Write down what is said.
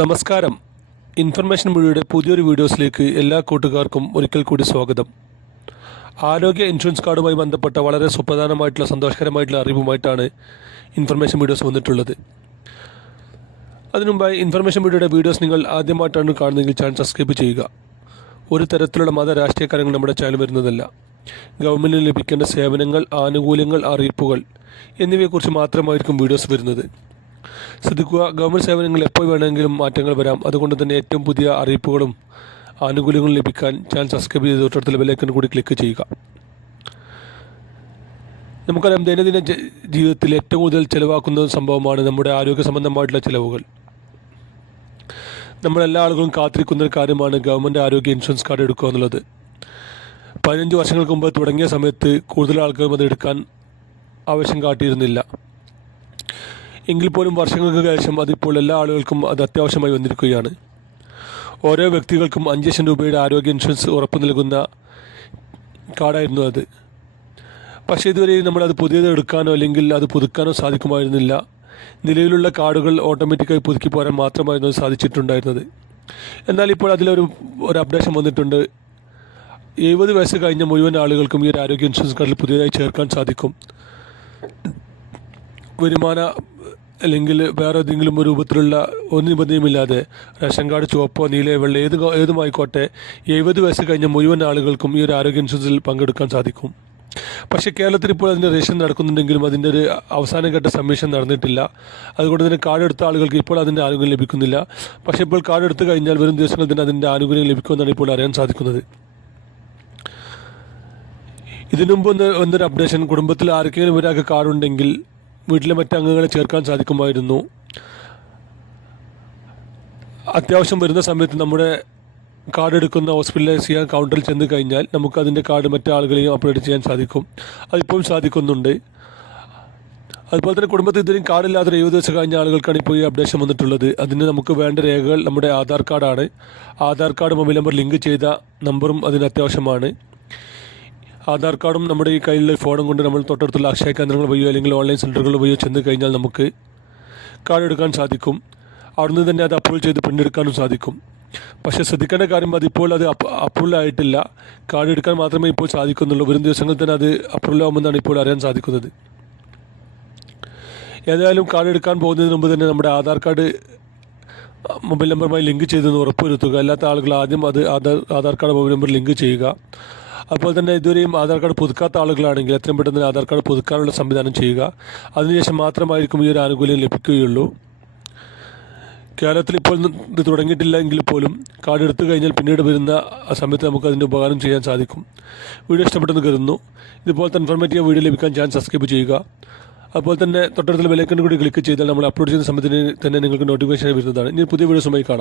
നമസ്കാരം. ഇൻഫർമേഷൻ മീഡിയയുടെ പുതിയൊരു വീഡിയോസിലേക്ക് എല്ലാ കൂട്ടുകാർക്കും ഒരിക്കൽ കൂടി സ്വാഗതം. ആരോഗ്യ ഇൻഷുറൻസ് കാർഡുമായി ബന്ധപ്പെട്ട വളരെ സുപ്രധാനമായിട്ടുള്ള സന്തോഷകരമായിട്ടുള്ള അറിവുമായിട്ടാണ് ഇൻഫർമേഷൻ വീഡിയോസ് വന്നിട്ടുള്ളത്. അതിനുമുമ്പായി ഇൻഫർമേഷൻ മീഡിയയുടെ വീഡിയോസ് നിങ്ങൾ ആദ്യമായിട്ടാണ് കാണുന്നതെങ്കിൽ ചാനൽ സബ്സ്ക്രൈബ് ചെയ്യുക. ഒരു തരത്തിലുള്ള മത രാഷ്ട്രീയ കാര്യങ്ങൾ നമ്മുടെ ചാനൽ വരുന്നതല്ല. ഗവൺമെൻറ്റിന് ലഭിക്കേണ്ട സേവനങ്ങൾ, ആനുകൂല്യങ്ങൾ, അറിയിപ്പുകൾ എന്നിവയെക്കുറിച്ച് മാത്രമായിരിക്കും വീഡിയോസ് വരുന്നത്. ശ്രദ്ധിക്കുക, ഗവൺമെൻറ് സേവനങ്ങൾ എപ്പോൾ വേണമെങ്കിലും മാറ്റങ്ങൾ വരാം. അതുകൊണ്ട് തന്നെ ഏറ്റവും പുതിയ അറിയിപ്പുകളും ആനുകൂല്യങ്ങളും ലഭിക്കാൻ ചാനൽ സബ്സ്ക്രൈബ് ചെയ്ത് തൊട്ടടുത്തുള്ള ബെല്ലൈക്കൺ കൂടി ക്ലിക്ക് ചെയ്യുക. നമുക്കറിയാം, ദൈനംദിന ജീവിതത്തിൽ ഏറ്റവും കൂടുതൽ ചിലവാക്കുന്ന സംഭവമാണ് നമ്മുടെ ആരോഗ്യ സംബന്ധമായിട്ടുള്ള ചിലവുകൾ. നമ്മളെല്ലാ ആളുകളും കാത്തിരിക്കുന്ന ഒരു കാര്യമാണ് ഗവൺമെൻറ് ആരോഗ്യ ഇൻഷുറൻസ് കാർഡ് എടുക്കുക എന്നുള്ളത്. 15 വർഷങ്ങൾക്ക് മുമ്പ് തുടങ്ങിയ സമയത്ത് കൂടുതൽ ആൾക്കാരും അത് എടുക്കാൻ ആവശ്യം കാട്ടിയിരുന്നില്ല. എങ്കിൽ പോലും വർഷങ്ങൾക്ക് ശേഷം അതിപ്പോൾ എല്ലാ ആളുകൾക്കും അത് അത്യാവശ്യമായി വന്നിരിക്കുകയാണ്. ഓരോ വ്യക്തികൾക്കും 5 ലക്ഷം രൂപയുടെ ആരോഗ്യ ഇൻഷുറൻസ് ഉറപ്പു നൽകുന്ന കാർഡായിരുന്നു അത്. പക്ഷേ ഇതുവരെ നമ്മളത് പുതിയത് എടുക്കാനോ അല്ലെങ്കിൽ അത് പുതുക്കാനോ സാധിക്കുമായിരുന്നില്ല. നിലവിലുള്ള കാർഡുകൾ ഓട്ടോമാറ്റിക്കായി പുതുക്കി പോരാൻ മാത്രമായിരുന്നു അത് സാധിച്ചിട്ടുണ്ടായിരുന്നത്. എന്നാൽ ഇപ്പോൾ അതിലൊരു അപ്ഡേഷൻ വന്നിട്ടുണ്ട്. 70 വയസ്സ് കഴിഞ്ഞ മുഴുവൻ ആളുകൾക്കും ഈ ഒരു ആരോഗ്യ ഇൻഷുറൻസ് കാർഡിൽ പുതിയതായി ചേർക്കാൻ സാധിക്കും. വരുമാന അല്ലെങ്കിൽ വേറെ ഏതെങ്കിലും ഒരു രൂപത്തിലുള്ള ഒരു നിബന്ധനയുമില്ലാതെ റേഷൻ കാർഡ് ചുവപ്പോ നീലയോ വെള്ള ഏതുമായിക്കോട്ടെ 70 വയസ്സ് കഴിഞ്ഞ മുഴുവൻ ആളുകൾക്കും ഈ ഒരു ആരോഗ്യ ഇൻഷുറൻസിൽ പങ്കെടുക്കാൻ സാധിക്കും. പക്ഷേ കേരളത്തിൽ ഇപ്പോൾ അതിൻ്റെ രജിസ്ട്രേഷൻ നടക്കുന്നുണ്ടെങ്കിലും അതിൻ്റെ ഒരു അവസാനഘട്ട സബ്മിഷൻ നടന്നിട്ടില്ല. അതുകൊണ്ട് തന്നെ കാർഡ് എടുത്ത ആളുകൾക്ക് ഇപ്പോൾ അതിൻ്റെ ആനുകൂല്യം ലഭിക്കുന്നില്ല. പക്ഷേ ഇപ്പോൾ കാർഡ് എടുത്തു കഴിഞ്ഞാൽ വരും ദിവസങ്ങളിൽ തന്നെ അതിൻ്റെ ആനുകൂല്യം ലഭിക്കുമെന്നാണ് ഇപ്പോൾ അറിയാൻ സാധിക്കുന്നത്. ഇതിനു മുമ്പ് ഒന്നൊരു അപ്ഡേഷൻ, കുടുംബത്തിൽ ആർക്കെങ്കിലും ഒരാൾക്ക് കാർഡുണ്ടെങ്കിൽ വീട്ടിലെ മറ്റംഗങ്ങളെ ചേർക്കാൻ സാധിക്കുമായിരുന്നു. അത്യാവശ്യം വരുന്ന സമയത്ത് നമ്മുടെ കാർഡ് എടുക്കുന്ന ഹോസ്പിറ്റലൈസ് ചെയ്യാൻ കൗണ്ടറിൽ ചെന്ന് കഴിഞ്ഞാൽ നമുക്ക് അതിൻ്റെ കാർഡ് മറ്റു ആളുകളെയും അപ്ഡേറ്റ് ചെയ്യാൻ സാധിക്കും. അതിപ്പോഴും സാധിക്കുന്നുണ്ട്. അതുപോലെ തന്നെ കുടുംബത്തിൽ ഇതുവരെയും കാർഡില്ലാത്ത 70 വയസ്സ് കഴിഞ്ഞ ആളുകൾക്കാണ് ഇപ്പോൾ ഈ അപ്ഡേഷൻ വന്നിട്ടുള്ളത്. അതിന് നമുക്ക് വേണ്ട രേഖകൾ നമ്മുടെ ആധാർ കാർഡാണ്. Aadhaar card mobile number link ചെയ്ത നമ്പറും അതിന് അത്യാവശ്യമാണ്. ആധാർ കാർഡും നമ്മുടെ ഈ കയ്യിലുള്ള ഫോണും കൊണ്ട് നമ്മൾ തൊട്ടടുത്തുള്ള അക്ഷയ കേന്ദ്രങ്ങൾ വഴിയോ അല്ലെങ്കിൽ ഓൺലൈൻ സെൻറ്ററുകൾ വഴിയോ ചെന്ന് കഴിഞ്ഞാൽ നമുക്ക് കാർഡ് എടുക്കാൻ സാധിക്കും. അവിടുന്ന് തന്നെ അത് അപ്രൂവ് ചെയ്ത് പ്രിൻ്റ് എടുക്കാനും സാധിക്കും. പക്ഷേ ശ്രദ്ധിക്കേണ്ട കാര്യം, അതിപ്പോൾ അത് അപ്രൂവൽ ആയിട്ടില്ല. കാർഡ് എടുക്കാൻ മാത്രമേ ഇപ്പോൾ സാധിക്കുന്നുള്ളൂ. വരും ദിവസങ്ങളിൽ തന്നെ അത് അപ്രൂവൽ ആകുമെന്നാണ് ഇപ്പോൾ അറിയാൻ സാധിക്കുന്നത്. ഏതായാലും കാർഡ് എടുക്കാൻ പോകുന്നതിന് മുമ്പ് തന്നെ നമ്മുടെ ആധാർ കാർഡ് മൊബൈൽ നമ്പറുമായി ലിങ്ക് ചെയ്തെന്ന് ഉറപ്പുവരുത്തുക. അല്ലാത്ത ആളുകൾ ആദ്യം അത് Aadhaar card mobile number link ചെയ്യുക. അതുപോലെ തന്നെ ഇതുവരെയും ആധാർ കാർഡ് പുതുക്കാത്ത ആളുകളാണെങ്കിൽ എത്രയും പെട്ടെന്ന് ആധാർ കാർഡ് പുതുക്കാനുള്ള സംവിധാനം ചെയ്യുക. അതിനുശേഷം മാത്രമായിരിക്കും ഈ ഒരു ആനുകൂല്യം ലഭിക്കുകയുള്ളൂ. കേരളത്തിൽ ഇപ്പോൾ ഇത് തുടങ്ങിയിട്ടില്ല എങ്കിൽ പോലും കാർഡ് എടുത്തു കഴിഞ്ഞാൽ പിന്നീട് വരുന്ന സമയത്ത് നമുക്ക് അതിൻ്റെ ഉപകാരം ചെയ്യാൻ സാധിക്കും. വീഡിയോ ഇഷ്ടപ്പെട്ടെന്ന് കരുതുന്നു. ഇതുപോലത്തെ ഇൻഫോർമേറ്റീവ് വീഡിയോ ലഭിക്കാൻ ചാനൽ സബ്സ്ക്രൈബ് ചെയ്യുക. അതുപോലെ തന്നെ തൊട്ടടുത്തുള്ള ബെല്ലൈക്കൺ കൂടി ക്ലിക്ക് ചെയ്താൽ നമ്മൾ അപ്ലോഡ് ചെയ്യുന്ന സമയത്തിന് തന്നെ നിങ്ങൾക്ക് നോട്ടിഫിക്കേഷൻ വരുന്നതാണ്. ഇനി പുതിയ വീഡിയോസുമായി കാണാം.